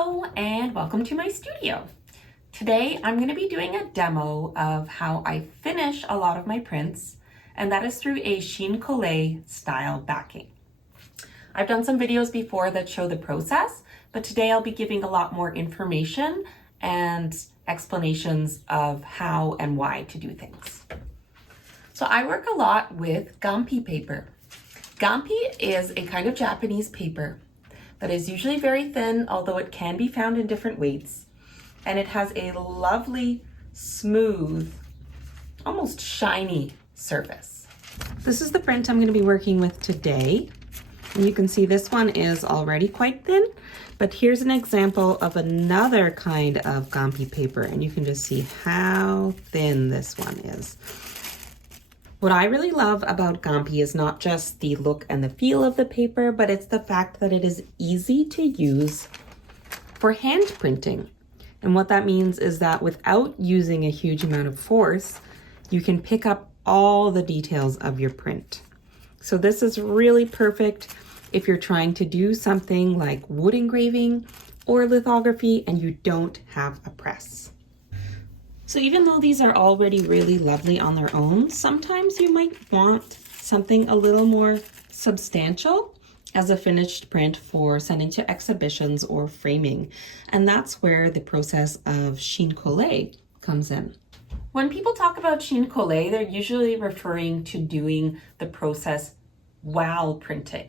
Hello and welcome to my studio. Today I'm going to be doing a demo of how I finish a lot of my prints, and that is through a Chine Coll style backing. I've done some videos before that show the process, but today I'll be giving a lot more information and explanations of how and why to do things. So I work a lot with Gumpy paper. Gampi is a kind of Japanese paper that is usually very thin, although it can be found in different weights. And it has a lovely, smooth, almost shiny surface. This is the print I'm going to be working with today. And you can see this one is already quite thin, but here's an example of another kind of Gumpy paper, and you can just see how thin this one is. What I really love about Gumpy is not just the look and the feel of the paper, but it's the fact that it is easy to use for hand printing. And what that means is that without using a huge amount of force, you can pick up all the details of your print. So this is really perfect if you're trying to do something like wood engraving or lithography and you don't have a press. So even though these are already really lovely on their own, sometimes you might want something a little more substantial as a finished print for sending to exhibitions or framing. And that's where the process of Chine Coll comes in. When people talk about Chine Coll, they're usually referring to doing the process while printing.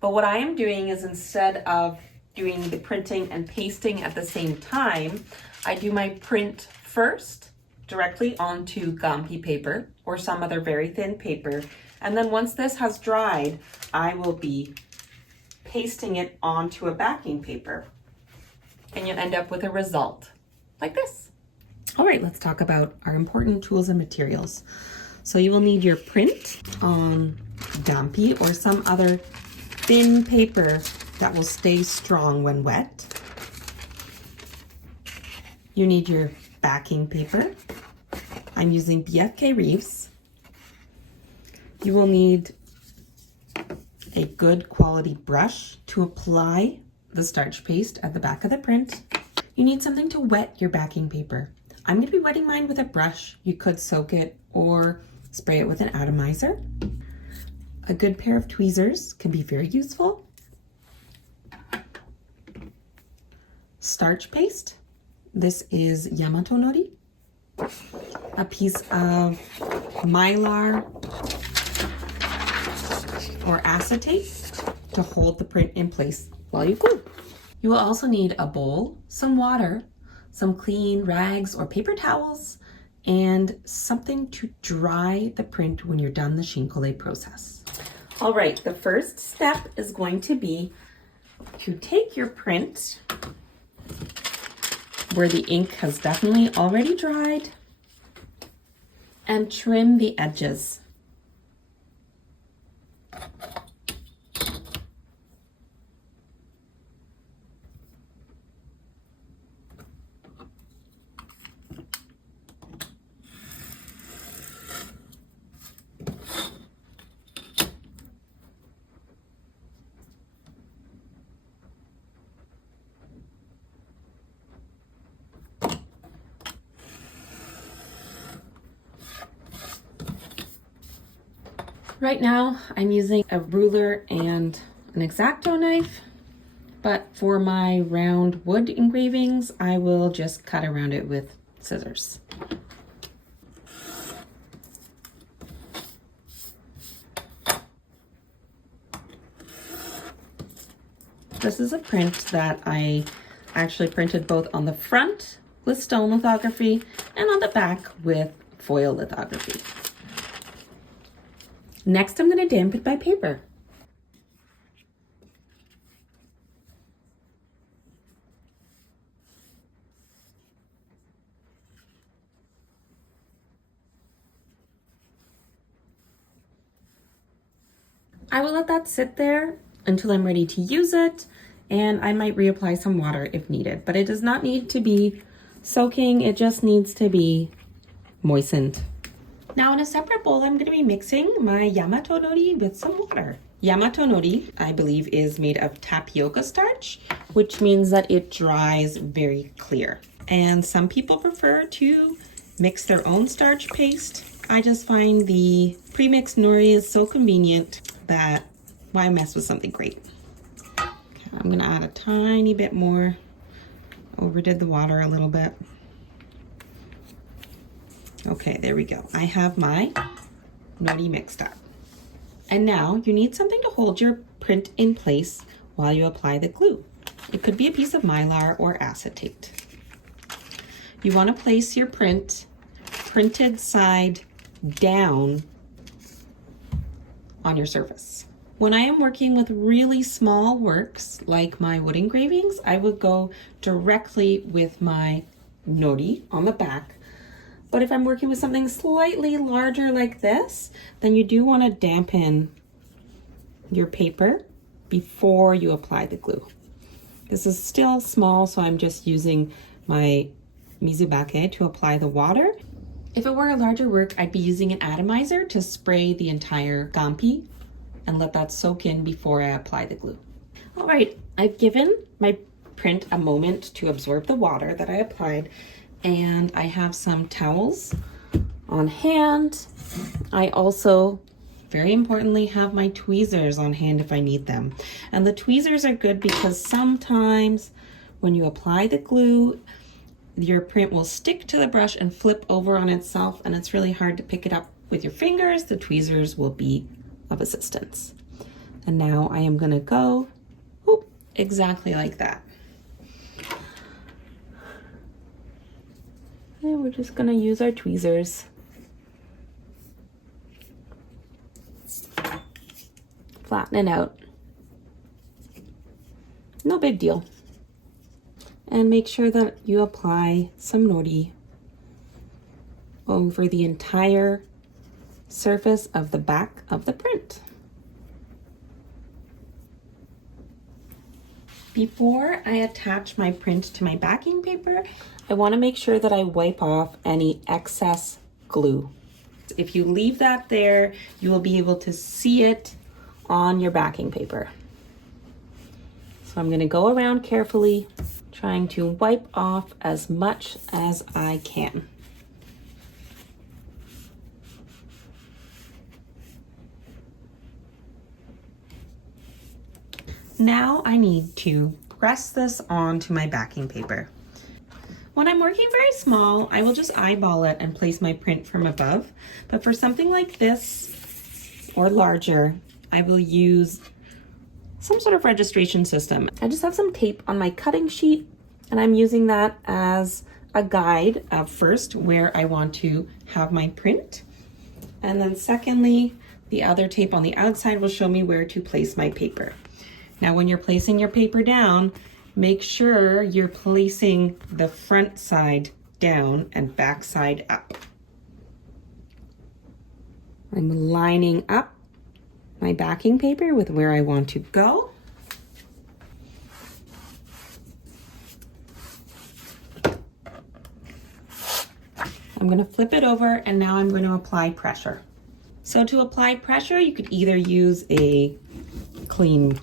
But what I am doing is, instead of doing the printing and pasting at the same time, I do my print first directly onto Gumpy paper or some other very thin paper, and then once this has dried, I will be pasting it onto a backing paper, and you end up with a result like this. All right, let's talk about our important tools and materials. So you will need your print on Gumpy or some other thin paper that will stay strong when wet. You need your backing paper. I'm using BFK Reeves. You will need a good quality brush to apply the starch paste at the back of the print. You need something to wet your backing paper. I'm going to be wetting mine with a brush. You could soak it or spray it with an atomizer. A good pair of tweezers can be very useful. Starch paste. This is Yamato Nori. A piece of mylar or acetate to hold the print in place while you glue. You will also need a bowl, some water, some clean rags or paper towels, and something to dry the print when you're done the Chine Coll process. All right, the first step is going to be to take your print where the ink has definitely already dried and trim the edges. Right now, I'm using a ruler and an X-Acto knife, but for my round wood engravings, I will just cut around it with scissors. This is a print that I actually printed both on the front with stone lithography and on the back with foil lithography. Next, I'm going to damp it by paper. I will let that sit there until I'm ready to use it, and I might reapply some water if needed, but it does not need to be soaking, it just needs to be moistened. Now in a separate bowl, I'm going to be mixing my Yamato Nori with some water. Yamato Nori, I believe, is made of tapioca starch, which means that it dries very clear. And some people prefer to mix their own starch paste. I just find the pre-mixed Nori is so convenient that why mess with something great? Okay, I'm gonna add a tiny bit more. Overdid the water a little bit. Okay, there we go. I have my Nori mixed up. And now you need something to hold your print in place while you apply the glue. It could be a piece of mylar or acetate. You want to place your printed side down on your surface. When I am working with really small works like my wood engravings, I would go directly with my Nori on the back. But if I'm working with something slightly larger like this, then you do want to dampen your paper before you apply the glue. This is still small, so I'm just using my Mizubake to apply the water. If it were a larger work, I'd be using an atomizer to spray the entire gampi and let that soak in before I apply the glue. All right, I've given my print a moment to absorb the water that I applied, and I have some towels on hand. I also, very importantly, have my tweezers on hand if I need them. And the tweezers are good because sometimes when you apply the glue, your print will stick to the brush and flip over on itself, and it's really hard to pick it up with your fingers. The tweezers will be of assistance. And now I am gonna go exactly like that. And we're just gonna use our tweezers. Flatten it out. No big deal. And make sure that you apply some Nori over the entire surface of the back of the print. Before I attach my print to my backing paper, I want to make sure that I wipe off any excess glue. If you leave that there, you will be able to see it on your backing paper. So I'm going to go around carefully, trying to wipe off as much as I can. Now I need to press this onto my backing paper. When I'm working very small, I will just eyeball it and place my print from above. But for something like this or larger, I will use some sort of registration system. I just have some tape on my cutting sheet, and I'm using that as a guide of first where I want to have my print. And then secondly, the other tape on the outside will show me where to place my paper. Now, when you're placing your paper down, make sure you're placing the front side down and back side up. I'm lining up my backing paper with where I want to go. I'm going to flip it over, and now I'm going to apply pressure. So to apply pressure, you could either use a clean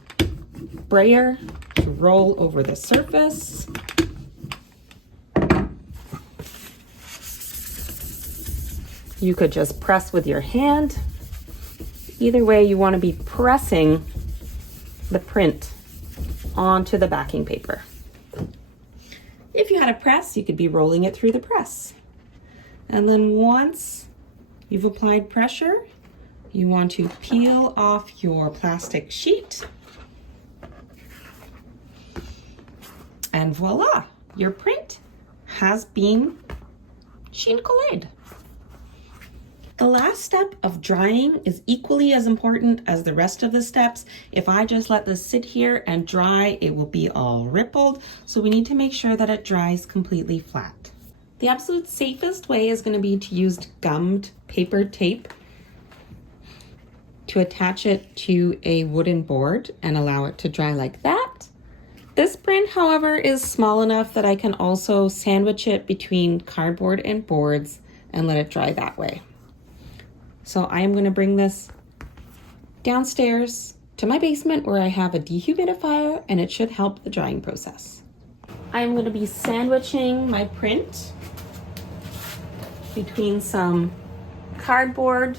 sprayer to roll over the surface. You could just press with your hand. Either way, you want to be pressing the print onto the backing paper. If you had a press, you could be rolling it through the press. And then once you've applied pressure, you want to peel off your plastic sheet. And voila, your print has been Chine Coll. The last step of drying is equally as important as the rest of the steps. If I just let this sit here and dry, it will be all rippled. So we need to make sure that it dries completely flat. The absolute safest way is going to be to use gummed paper tape to attach it to a wooden board and allow it to dry like that. This print, however, is small enough that I can also sandwich it between cardboard and boards and let it dry that way. So I am going to bring this downstairs to my basement where I have a dehumidifier, and it should help the drying process. I'm going to be sandwiching my print between some cardboard,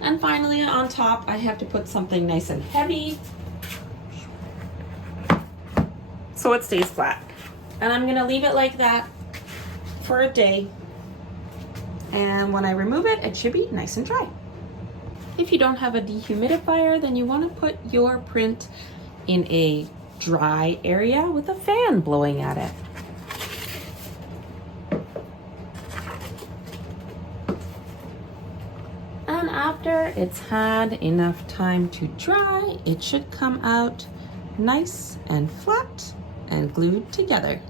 and finally on top I have to put something nice and heavy so it stays flat. And I'm going to leave it like that for a day, and when I remove it, it should be nice and dry. If you don't have a dehumidifier, then you want to put your print in a dry area with a fan blowing at it. And after it's had enough time to dry, it should come out nice and flat and glued together.